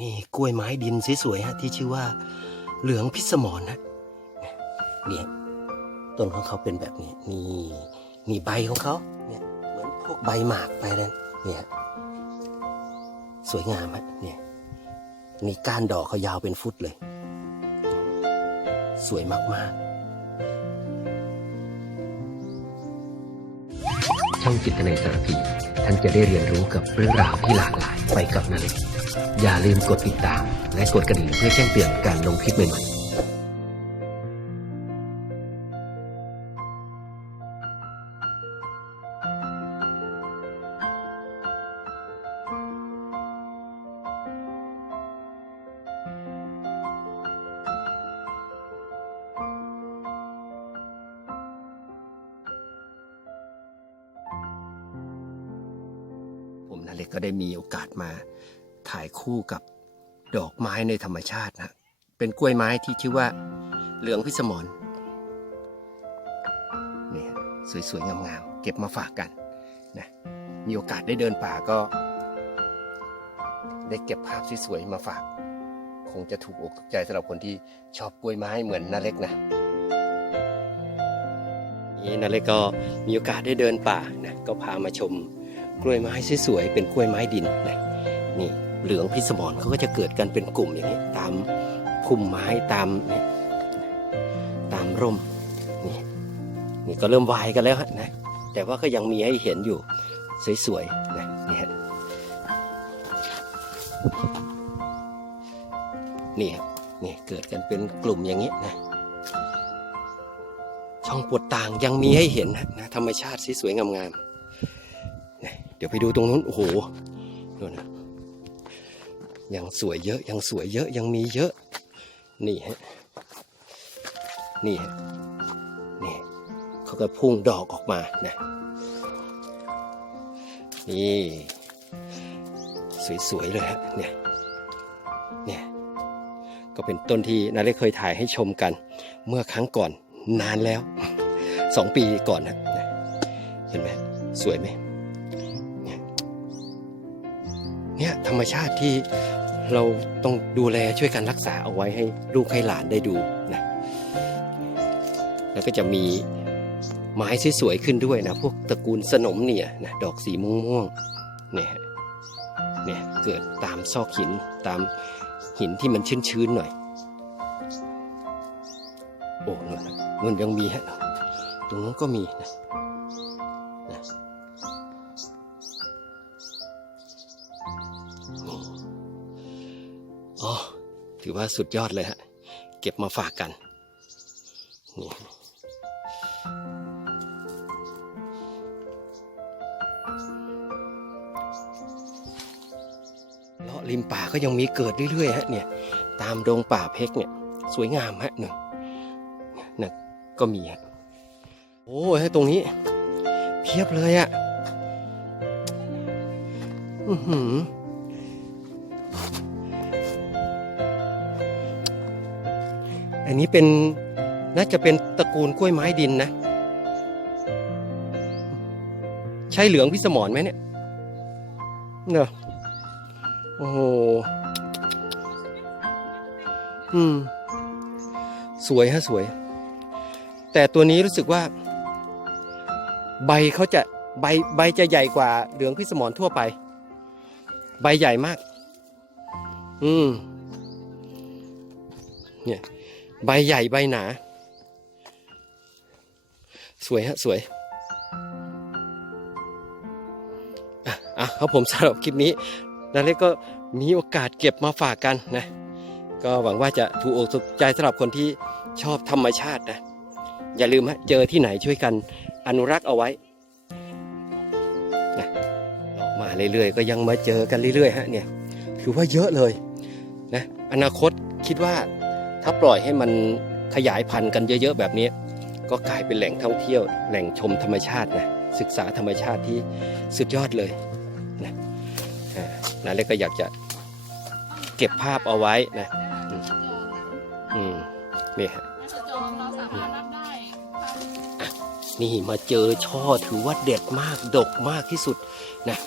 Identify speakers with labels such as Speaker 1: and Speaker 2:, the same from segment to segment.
Speaker 1: นี่กล้วยไม้ดินสวยๆฮะที่ชื่อว่าเหลืองพิสมรนะเนี่ยต้นของเขาเป็นแบบนี้นี่นี่ใบของเขาเนี่ยเหมือนพวกใบหมากไปเลยเนี่ยสวยงามฮะเนี่ยนี่ก้านดอกเขายาวเป็นฟุตเลย สวยมากๆ
Speaker 2: ช่องจิตในสารพีท่านจะได้เรียนรู้กับเรื่องราวที่หลากหลายไปกับนาเล็ก อย่าลืมกดติดตาม และกดกระดิ่งเพื่อแจ้งเตือนการลงคลิปใหม่ๆ
Speaker 1: ผมนาเล็กก็ได้มีโอกาสมา ถ่ายคู่กับดอกไม้ในธรรมชาตินะเป็นกล้วยไม้ที่ชื่อว่าเหลืองพิสมรเนี่ยสวยๆงามๆเก็บมาฝากกันนะมีโอกาสได้เดินป่าก็ ได้เก็บภาพสวยๆมาฝาก คงจะถูกอกถูกใจสำหรับคนที่ชอบกล้วยไม้เหมือนนาเล็กนะนี่นาเล็กก็มีโอกาสได้เดินป่านะก็พามาชมกล้วยไม้สวยๆเป็นกล้วยไม้ดินนะนี่ เหลืองพิสมรเขาก็จะเกิดกันเป็นกลุ่มอย่างนี้ตามพุ่มไม้ตามเนี่ยตามร่มนี่นี่ก็เริ่มวายกันแล้วนะแต่ว่าก็ยังมีให้เห็นอยู่สวยๆนะนี่ฮะนี่ฮะนี่เกิดกันเป็นกลุ่มอย่างนี้นะช่องปวดต่างยังมีให้เห็นนะธรรมชาติสวยๆงามๆเดี๋ยวไปดูตรงนู้นโอ้โหดูนะ ยังสวยเยอะยังสวยเยอะยังมีเยอะ นี่ฮะนี่ฮะนี่เขาก็พุ่งดอกออกมานะนี่สวยๆเลยฮะเนี่ยเนี่ยก็เป็นต้นที่นาเล็กเคยถ่ายให้ชมกัน เมื่อครั้งก่อนนานแล้วสองปีก่อนนะนะเห็นไหมสวยไหมเนี่ยธรรมชาติที่ เราต้องดูแลช่วยกันรักษาเอาไว้ให้ลูกให้หลานได้ดูนะแล้วก็จะมีไม้สวยๆขึ้นด้วยนะ พวกตระกูลสนมเนี่ยนะดอกสีม่วงๆเนี่ยเนี่ยเกิดตามซอกหินตามหินที่มันชื้นๆหน่อย โอ้นั่นนะมันยังมีฮะตรงนู้นก็มีนะนะ อ๋อ ถือว่าสุดยอดเลยฮะ เก็บมาฝากกัน นี่เลาะริมป่าก็ยังมีเกิดเรื่อยๆฮะเนี่ย ตามดงป่าเพกเนี่ย สวยงามฮะหนึ่งนั่นก็มีฮะโอ้ยตรงนี้ เพียบเลยอะ อือหือ อันนี้เป็นน่าจะเป็นตระกูลกล้วยไม้ดินนะ ใช่เหลืองพิสมรไหมเนี่ยเนอะโอ้โหอืม สวยฮะสวย แต่ตัวนี้รู้สึกว่า ใบเขาจะใบใบจะใหญ่กว่าเหลืองพิสมรทั่วไป ใบใหญ่มาก อืม เนี่ย ใบใหญ่ใบหนา สวยฮะสวยอะอะครับผมสำหรับคลิปนี้นาเล็กก็มีโอกาสเก็บมาฝากกันนะ ก็หวังว่าจะถูกอกถูกใจสำหรับคนที่ชอบธรรมชาตินะ อย่าลืมฮะเจอที่ไหนช่วยกันอนุรักษ์เอาไว้นะมาเรื่อยๆ ก็ยังมาเจอกันเรื่อยๆฮะเนี่ยถือว่าเยอะเลยนะอนาคตคิดว่า ถ้าปล่อยให้มันขยายพันธุ์กันเยอะ ๆ แบบนี้ ก็กลายเป็นแหล่งท่องเที่ยว แหล่งชมธรรมชาตินะศึกษาธรรมชาติที่สุดยอดเลยนะอ่านาเล็กก็อยากจะเก็บภาพเอาไว้นะอืมอืมนี่ฮะ
Speaker 3: ถ้าจะจองเราสามารถรับได้ค่ะ
Speaker 1: นี่มาเจอช่อถือว่าเด็ดมากดกมากที่สุดนะ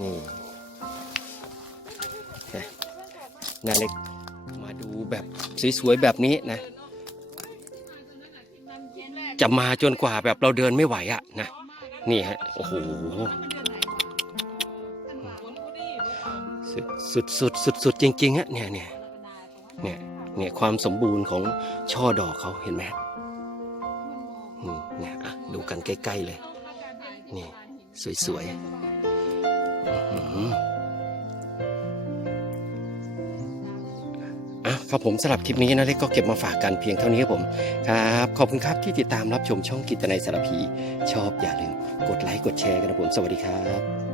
Speaker 1: นี่นะนาเล็กมาดู แบบสวยๆแบบนี้นะ จะมาจนกว่าแบบเราเดินไม่ไหวอะนะนี่ฮะโอ้โหสุดสุดสุดสุดจริงๆฮะเนี่ยเนี่ยเนี่ยเนี่ยความสมบูรณ์ของช่อดอกเขาเห็นไหมเนี่ยดูกันใกล้ ๆ เลย นี่ สวยๆ ครับผมสำหรับคลิปนี้นะเล็กก็เก็บมาฝากกันเพียงเท่านี้ครับผมครับขอบคุณครับที่ติดตามรับชมช่องกิตในยสารพี ชอบอย่าลืมกดไลค์กดแชร์กันนะผมสวัสดีครับ